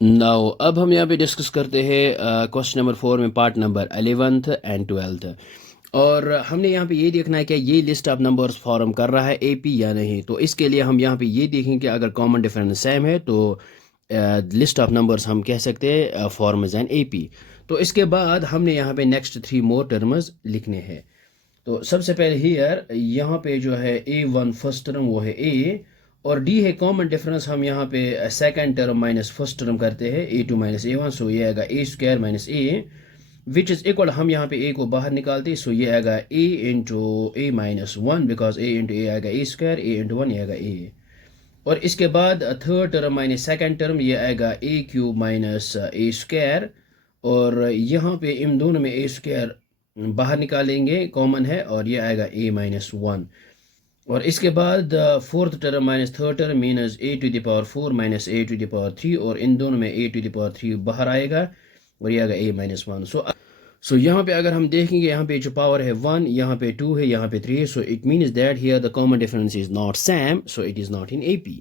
Now अब हम यहाँ पे डिस्कस करते हैं क्वेश्चन नंबर 4 में part number 11th and 12th। और हमने यहाँ पे ये देखना है कि ये लिस्ट ऑफ नंबर्स फॉर्म कर रहा है एपी या नहीं। तो इसके लिए हम यहाँ पे ये देखेंगे कि अगर कॉमन डिफरेंस सेम है तो लिस्ट ऑफ नंबर्स हम कह सकते हैं फॉर्म एज एन एपी। तो इसके बाद हमने यहाँ पे नेक्स्ट 3 मोर टर्म्स लिखने हैं। तो सबसे पहले हियर यहाँ पे जो है A1 फर्स्ट टर्म वो है A, और D है कॉमन डिफरेंस। हम यहाँ पे second term minus first term करते हैं A2 माइनस A1, सो ये आएगा A square minus A which is equal, हम यहाँ पे A को बाहर निकालते हैं, सो ये आएगा A into A minus 1, because A into A आएगा A स्क्वायर, A इंटू 1 ये आएगा A। और इसके बाद third term minus second term ये आएगा A cube minus A square, और यहाँ पे इन दोनों में A स्क्वायर बाहर निकालेंगे, कॉमन है, और ये आएगा A माइनस 1। और इसके बाद fourth term minus third term minus A to the power 4 minus A to the power 3, और इन दोनों में A टू द पावर 3 बाहर आएगा और ये आएगा A माइनस 1। सो यहाँ पे अगर हम देखेंगे, यहाँ पे जो पावर है 1, यहाँ पे 2 है, यहाँ पे 3 है, so it means that here the common difference is not same, so it is not in AP।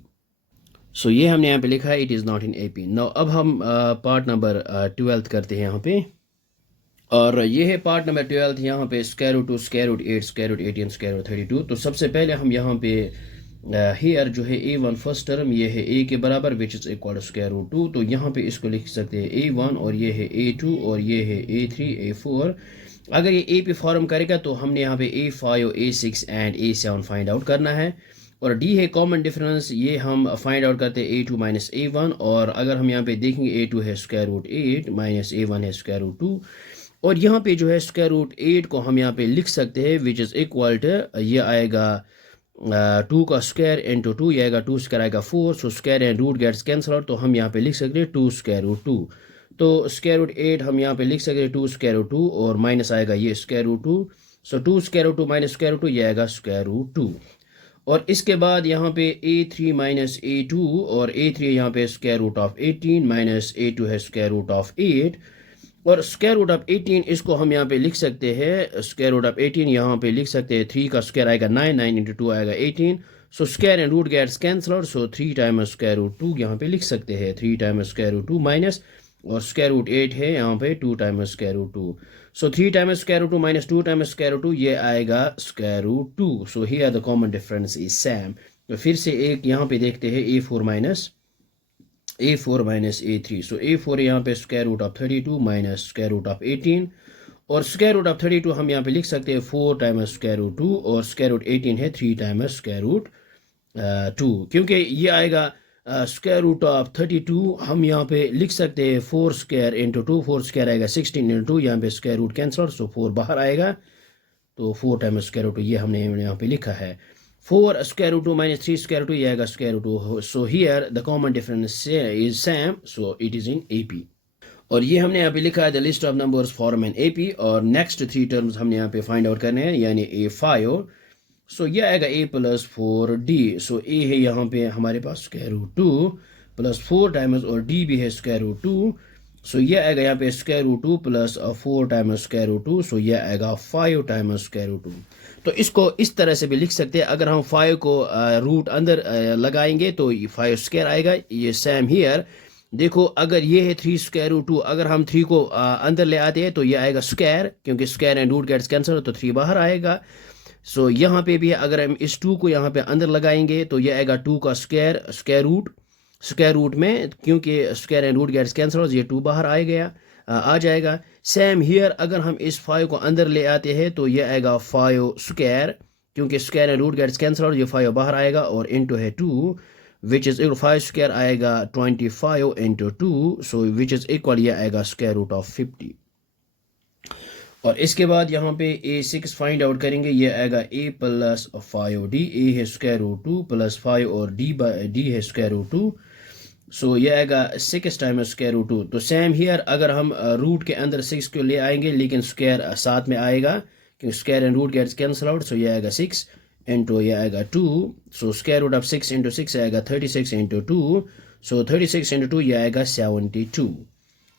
सो ये हमने यहाँ पे लिखा है it is not in AP। Now अब हम पार्ट नंबर 12 करते हैं यहाँ पे, और ये है पार्ट नंबर 12। यहाँ पे square root 2, square root 8, square root 18, square root 32। तो सबसे पहले हम यहाँ पे हेयर जो है A1 फर्स्ट टर्म ये है A के बराबर which is equal square root 2, तो यहाँ पे इसको लिख सकते हैं A1, और ये है A2, और ये है A3, A4। अगर ये A पे फॉर्म करेगा तो हमने यहाँ पे A5, A6 and A7 find out करना है। और D है कॉमन डिफरेंस, ये हम फाइंड आउट करते हैं A2 माइनस A1, और अगर हम यहाँ पे देखेंगे A2 है स्क्वायर रूट 8 माइनस A1 है स्क्वायर रूट 2, और यहाँ पे जो है स्क्वायर रूट 8 को हम यहाँ पे लिख सकते हैं विच इज़ इक्वल टू, ये आएगा 2 का स्क्वायर इंटू 2, ये आएगा 2 स्क्वायर आएगा 4, so square and root gets cancel out, तो हम यहाँ पे लिख सकते हैं 2 स्क्वायर रूट 2। तो स्क्वायर रूट 8 हम यहाँ पे लिख सकते हैं 2 स्क्वायर रूट 2, और माइनस आएगा ये square root 2, so 2 square root 2 minus square root 2 ये आएगा स्क्वायर रूट 2। और इसके बाद यहाँ पे A3 माइनस A2, और A3 यहाँ पे square root of 18 minus A2 है स्क्वायर रूट ऑफ 8, और स्क्वायर रूट ऑफ 18 इसको हम यहाँ पे लिख सकते हैं, स्क्वायर रूट ऑफ 18 यहाँ पे लिख सकते हैं 3 का स्क्वायर आएगा 9, 9 इंटू 2 आएगा 18, so square and root gets cancel out, so 3 times square root 2 यहाँ पे लिख सकते हैं, 3 टाइम्स स्क्वायर रूट 2 माइनस, और स्क्वायर रूट 8 है यहाँ पे 2 times square root 2, so 3 times square root 2 minus 2 times square root 2 ये आएगा square root 2। So here the common difference is same. तो फिर से एक यहाँ पे देखते हैं A4 माइनस A3, सो A4 यहाँ पे square root of 32 minus square root of 18, और स्क्वायर रूट ऑफ 32 हम यहाँ पे लिख सकते हैं 4 टाइम्स स्क्वायर रूट 2, और स्क्वायर रूट 18 है 3 टाइम्स स्क्वायर रूट 2, क्योंकि ये आएगा स्क्वायर रूट ऑफ 32, हम यहाँ पे लिख सकते हैं 4 स्क्वायर इंटू 2, 4 स्क्वायर आएगा 16 इंटू 2, यहाँ पे स्क्वायर रूट कैंसल, सो 4 बाहर आएगा, तो 4 टाइम्स स्क्वायर रूट 2 ये हमने यहाँ पे लिखा है। 4 square root 2 minus 3 square root 2 ये आएगा square root 2, so here the common difference is same, so it is in AP। और ये हमने यहाँ पे लिखा है the list of numbers form an AP, और नेक्स्ट 3 टर्म्स हमने यहाँ पे फाइंड आउट करने हैं, यानी A5, सो ये आएगा A plus 4D, so A है यहाँ पे हमारे पास स्क्वायर रूट 2 प्लस 4 टाइम्स, और D भी है स्क्वायर रूट 2, सो ये आएगा यहाँ पे square root 2 plus 4 times square root 2, so ये आएगा 5 टाइम्स स्क्वायर रूट 2। तो इसको इस तरह से भी लिख सकते हैं, अगर हम 5 को रूट अंदर लगाएंगे तो 5 स्क्वायर आएगा, ये सेम हियर। देखो अगर ये है 3 स्क्वायर रूट 2, अगर हम 3 को अंदर ले आते हैं तो ये आएगा स्क्वायर, क्योंकि square and root gets cancel, तो 3 बाहर आएगा। सो यहाँ पे भी अगर हम इस 2 को यहाँ पे अंदर लगाएंगे तो ये आएगा 2 का स्क्वायर, स्क्वायर रूट में, क्योंकि square and root gets cancel, ये 2 बाहर आ गया, आ जाएगा। सेम हियर अगर हम इस 5 को अंदर ले आते हैं तो ये आएगा 5 स्क्वायर, क्योंकि square and root gets cancel, ये 5 बाहर आएगा, और इंटू है 2 विच इज 5 स्क्वायर आएगा 25 into 2, so which is equal ये आएगा स्क्वायर रूट ऑफ 50। और इसके बाद यहाँ पे A6 फाइंड आउट करेंगे, ये आएगा A प्लस 5D, A है स्क्वायर रूट 2 प्लस 5, और D है स्क्वायर रूट 2, सो ये आएगा 6 टाइम्स स्क्वायर रूट 2। तो सेम हियर अगर हम रूट के अंदर 6 को ले आएंगे, लेकिन स्क्वायर साथ में आएगा, क्योंकि square and root gets cancel out, so ये आएगा 6 इंटू ये आएगा 2, so square root of 6 into 6 आएगा 36 इंटू 2, सो 36 इंटू 2 ये आएगा 72।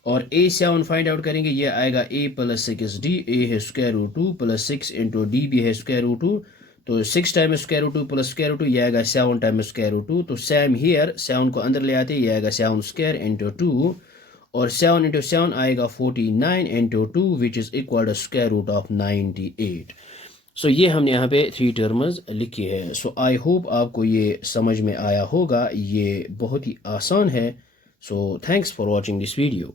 और A7 फाइंड आउट करेंगे, ये आएगा A प्लस 6D, A है square root 2 plus 6 into D भी है स्क्वायर रूट 2, तो 6 times square root 2 plus square root 2 ये आएगा 7 टाइम्स स्क्वायर रूट 2। तो सेम हियर 7 को अंदर ले आते ये आएगा 7 स्क्वायर इंटू 2 और 7 इंटू 7 आएगा 49 into 2 which is equal to square root of 98। So ये हमने यहाँ पे 3 टर्म्स लिखी है। सो आई होप आपको ये समझ में आया होगा, ये बहुत ही आसान है। So thanks for watching this video.